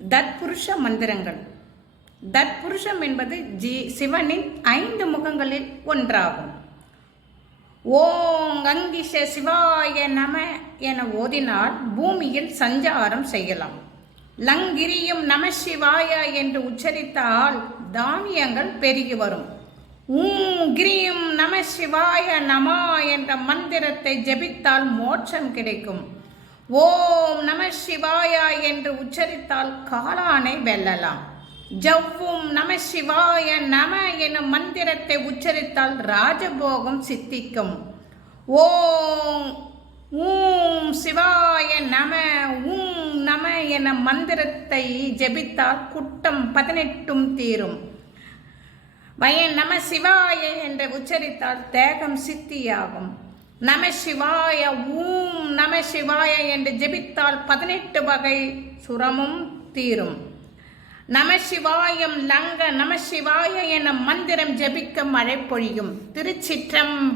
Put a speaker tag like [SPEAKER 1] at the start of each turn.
[SPEAKER 1] தத்புருஷ மந்திரங்கள். தத்புருஷம் என்பது ஜி சிவனின் ஐந்து முகங்களில் ஒன்றாகும். ஓம் அங்கிஷ சிவாய நம என ஓதினால் பூமியில் சஞ்சாரம் செய்யலாம். லங்கிரியும் நம சிவாய என்று உச்சரித்தால் தானியங்கள் பெருகி வரும். ஊம் கிரியும் நம சிவாய நமா என்ற மந்திரத்தை ஜெபித்தால் மோட்சம் கிடைக்கும். ஓம் நம சிவாயா என்று உச்சரித்தால் காளானை வெல்லலாம். ஜவ்வும் நம சிவாய நம எனும் மந்திரத்தை உச்சரித்தால் ராஜபோகம் சித்திக்கும். ஓம் ஊம் சிவாய நம ஊம் நம என மந்திரத்தை ஜெபித்தால் குட்டம் பதினெட்டும் தீரும். வயன் நம சிவாய என்று உச்சரித்தால் தேகம் சித்தியாகும். நம சிவாய ஊம் சிவாய என்று ஜெபித்தால் பதினெட்டு வகை சுரமும் தீரும். நம சிவாயம் லங்க நம சிவாய என மந்திரம் ஜெபிக்க மழை பொழியும். திருச்சிற்றம்ப